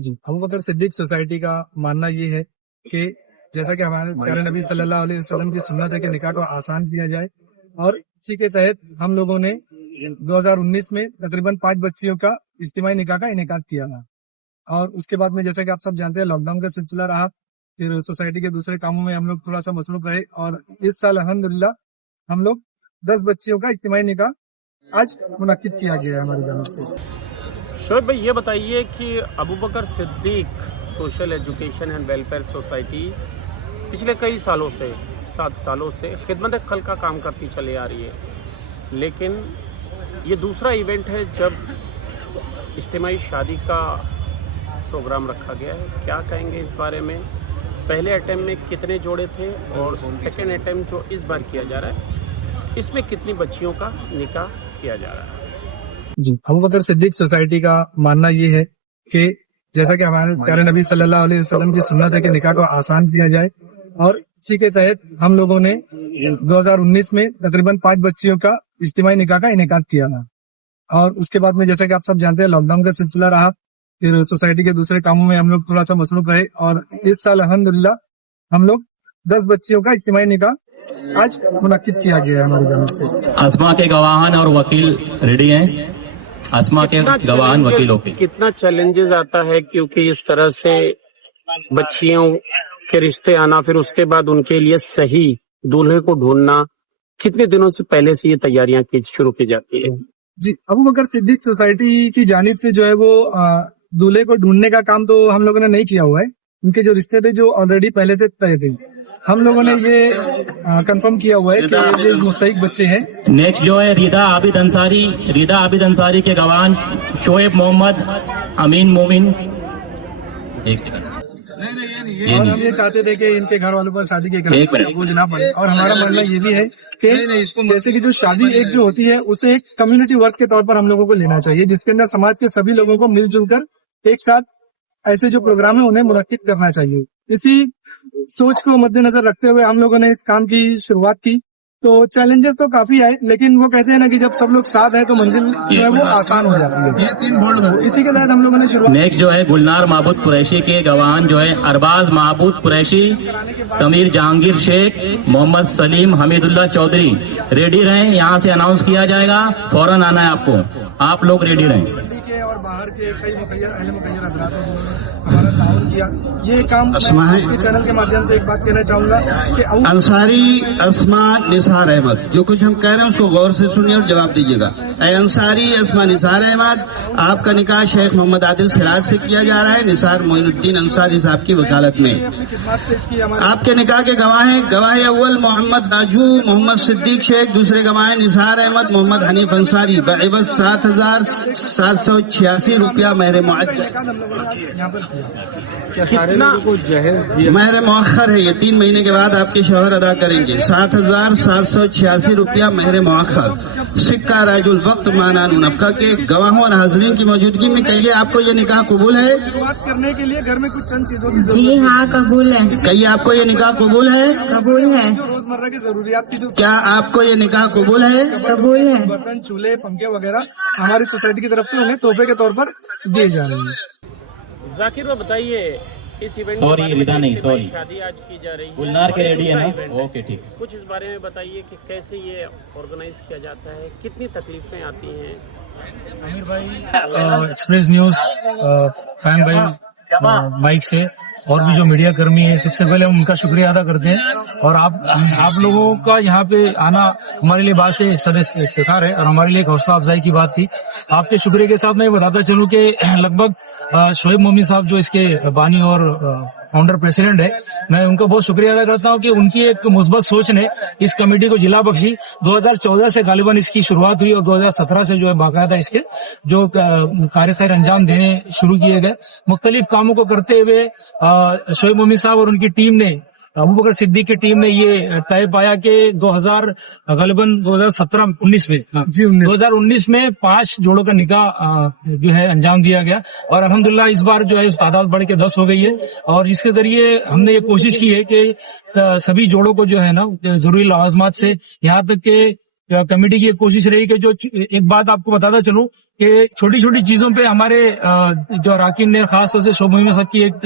जी, Abu Bakar Siddique society का मानना ये है कि जैसा कि हमारे प्यारे नबी सल्लल्लाहु अलैहि वसल्लम की सुन्नत है कि निकाह को आसान किया जाए, और इसी के तहत हम लोगों ने 2019 में तकरीबन 5 बच्चियों का इज्तिमाई निकाह का इनेकाद किया था। और उसके बाद में जैसा कि आप सब जानते हैं लॉकडाउन का सिलसिला रहा, फिर सोसाइटी के दूसरे कामों में हम लोग थोड़ा सा मसरूफ रहे, और इस साल अल्हम्दुलिल्लाह हम लोग 10 बच्चियों का इज्तिमाई निकाह आज मुनक्किद किया गया है हमारी जानिब से। शोएब भाई, ये बताइए कि Abu Bakar Siddique social education and welfare society पिछले कई सालों से 7 सालों से खिदमत खल्क का काम करती चली आ रही है, लेकिन ये दूसरा इवेंट है जब इज्तिमाई शादी का प्रोग्राम रखा गया है। क्या कहेंगे इस बारे में? पहले अटेम्प्ट में कितने जोड़े थे और सेकेंड अटेम्प्ट जो इस बार किया जा रहा है, इसमें कितनी बच्चियों का निकाह किया जा रहा है? जी, अबू बकर सिद्दीक सोसाइटी का मानना ये है कि जैसा कि हमारे प्यारे नबी सल्लल्लाहु अलैहि वसल्लम की सुन्नत है कि निकाह को आसान किया जाए, और इसी के तहत हम लोगों ने 2019 में तकरीबन 5 बच्चियों का इज्तिमाई निकाह का इनेकाद किया था। और उसके बाद में जैसा कि आप सब जानते हैं लॉकडाउन का सिलसिला रहा, फिर सोसाइटी के दूसरे कामों में हम लोग थोड़ा सा मसरूफ रहे, और इस साल अल्हम्दुलिल्लाह हम लोग 10 बच्चियों का इज्तिमाई निकाह आज मुनक्किद किया गया है हमारी जानिब से। अस्मा के गवाहान और वकील रेडी हैं? अस्मा के गवाहान वकीलों के कितना चैलेंजेस आता है, क्योंकि इस तरह से बच्चियों के रिश्ते आना, फिर उसके बाद उनके लिए सही दूल्हे को ढूंढना, कितने दिनों से पहले से ये तैयारियां शुरू की जाती है? जी, अबू बकर सिद्दीक सोसाइटी की जानिब से जो है वो दूल्हे को ढूंढने का काम तो हम लोगों ने नहीं किया हुआ है। उनके जो रिश्ते थे जो ऑलरेडी पहले से तय थे, हम लोगों ने ये कंफर्म किया हुआ है कि ये मुस्तहिक बच्चे हैं। नेक्स्ट जो है रिदा आबिद अंसारी के गवाहान शोएब मोहम्मद अमीन मोमिन। एक सेकंड। और हम ये चाहते थे कि इनके घर वालों पर शादी के खर्च बोझ ना पड़े, और हमारा मानना ये भी है कि जैसे कि जो शादी एक जो होती है उसे एक कम्युनिटी वर्क के तौर पर हम लोगों को लेना चाहिए, जिसके अंदर समाज के सभी लोगों को मिलजुल कर एक साथ ऐसे जो प्रोग्राम है उन्हें मुनक्किद करना चाहिए। इसी सोच को मद्देनजर रखते हुए हम लोगों ने इस काम की शुरुआत की। तो चैलेंजेस तो काफी आए, लेकिन वो कहते हैं ना कि जब सब लोग साथ हैं तो मंजिल जो है वो आसान हो जाती है। तो इसी के तहत हम लोगों ने शुरुआत। नेक्स्ट जो है गुलनार महबूद कुरैशी के गवाहान जो है अरबाज महबूद कुरैशी, समीर जहांगीर शेख, मोहम्मद सलीम हमीदुल्लाह चौधरी। रेडी रहें, यहाँ से अनाउंस किया जाएगा, फौरन आना है आपको। आप लोग रेडी रहें। और बाहर के कई अहले मुखय्यर हज़रात हैं जिन्होंने हमारा ताउन किया। ये काम मैं चैनल के माध्यम से एक बात कहना चाहूंगा कि अंसारी अस्मा निसार अहमद, जो कुछ हम कह रहे हैं उसको गौर से सुनिए और जवाब दीजिएगा। अंसारी अस्मा निसार अहमद, आपका निकाह शेख मोहम्मद आदिल सिराज से किया जा रहा है, निसार मोइनुद्दीन अंसारी साहब की वकालत में। आपके निकाह के गवाह हैं गवाह अव्वल मोहम्मद नाजू मोहम्मद सिद्दीक शेख, दूसरे गवाह निसार अहमद मोहम्मद हनीफ अंसारी, बएवज 7,786 रुपया महर महर मुअख्खर है। ये 3 महीने के बाद आपके शौहर अदा करेंगे। 7,786 रुपया महर मुअख्खर। सिक्का राजुल वक्त मानान मुनफ़्क़ा के गवाहों और हाज़रीन की मौजूदगी में कहिए, आपको ये निकाह कबूल है? शुरुआत करने के लिए घर में कुछ चंद चीजों की जी हाँ, कबूल है। कहिए, आपको ये निकाह कबूल है? कबूल है। रोजमर्रा की जरूरियात की जो क्या आपको ये निकाह कबूल है? कबूल है। बर्तन, चूल्हे, पंखे वगैरह हमारी सोसाइटी की तरफ से उन्हें तोहफे के तौर पर दिए जा रहे हैं। जाकिर भाई बताइए, इस इवेंट सॉरी रिदा नहीं, सॉरी शादी आज की जा रही है, गुलनार के रेडी है ना? दूसरा इवेंट ओके ठीक। कुछ इस बारे में बताइए कि कैसे ये ऑर्गेनाइज किया जाता है, कितनी तकलीफें आती हैं? आमिर भाई, एक्सप्रेस न्यूज फैन भाई माइक से, और भी जो मीडिया कर्मी है, सबसे पहले हम उनका शुक्रिया अदा करते हैं। और आप लोगों का यहाँ पे आना हमारे लिए बात से सदैव इफ्तिखार है, और हमारे लिए एक हौसला अफजाई की बात थी। आपके शुक्रिया के साथ मैं बताता चलूं कि लगभग शोएब मोमिन साहब जो इसके बानी और फाउंडर प्रेसिडेंट है, मैं उनका बहुत शुक्रिया अदा करता हूं कि उनकी एक मुस्बत सोच ने इस कमेटी को जिला बख्शी। 2014 से गालिबन इसकी शुरुआत हुई, और 2017 से जो है बाकायदा इसके जो कार्य खैर अंजाम देने शुरू किए गए। मुख्तलिफ कामों को करते हुए शोएब मोमिन साहब और उनकी टीम ने, अबू बकर सिद्दीक की टीम ने ये तय पाया कि 2019 में 2019 में 5 जोड़ों का निकाह जो है अंजाम दिया गया, और अल्हम्दुलिल्लाह इस बार जो है तादाद बढ़ के 10 हो गई है। और इसके जरिए हमने ये कोशिश की है कि सभी जोड़ों को जो है ना जरूरी लाज़िमात से, यहाँ तक के कमेटी की कोशिश रही कि जो एक बात आपको बताता चलूं کہ چھوٹی چھوٹی چیزوں پہ ہمارے جو اراکین نے خاص طور سے شعبوں میں سب کی ایک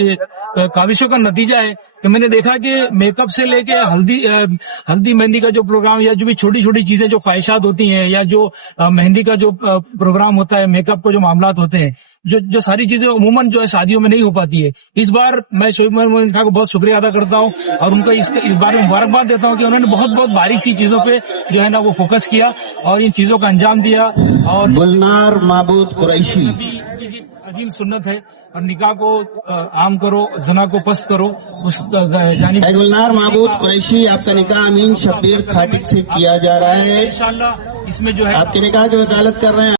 کاوشوں کا نتیجہ ہے کہ میں نے دیکھا کہ میک اپ سے لے کے ہلدی مہندی کا جو پروگرام یا جو بھی چھوٹی چھوٹی چیزیں جو خواہشات ہوتی ہیں یا جو مہندی کا جو پروگرام ہوتا ہے، میک اپ کے جو معاملات ہوتے ہیں، جو ساری چیزیں عموماً جو ہے شادیوں میں نہیں ہو پاتی ہے، اس بار میں شعیب محمد مومن خان کو بہت شکریہ ادا کرتا ہوں اور ان کا اس بارے میں مبارکباد دیتا ہوں کہ انہوں نے بہت باریک سی چیزوں پہ جو ہے نا وہ فوکس کیا اور ان چیزوں کا انجام دیا. اور گلنار معبود قریشی. عظیم سنت ہے اور نکاح کو عام کرو، زنا کو پست کرو. اس جانب گلنار معبود قریشی، آپ کا نکاح امین شبیر کھاٹک سے کیا جا رہا ہے. انشاءاللہ اس میں جو ہے آپ کے نکاح کی وکالت کر رہے ہیں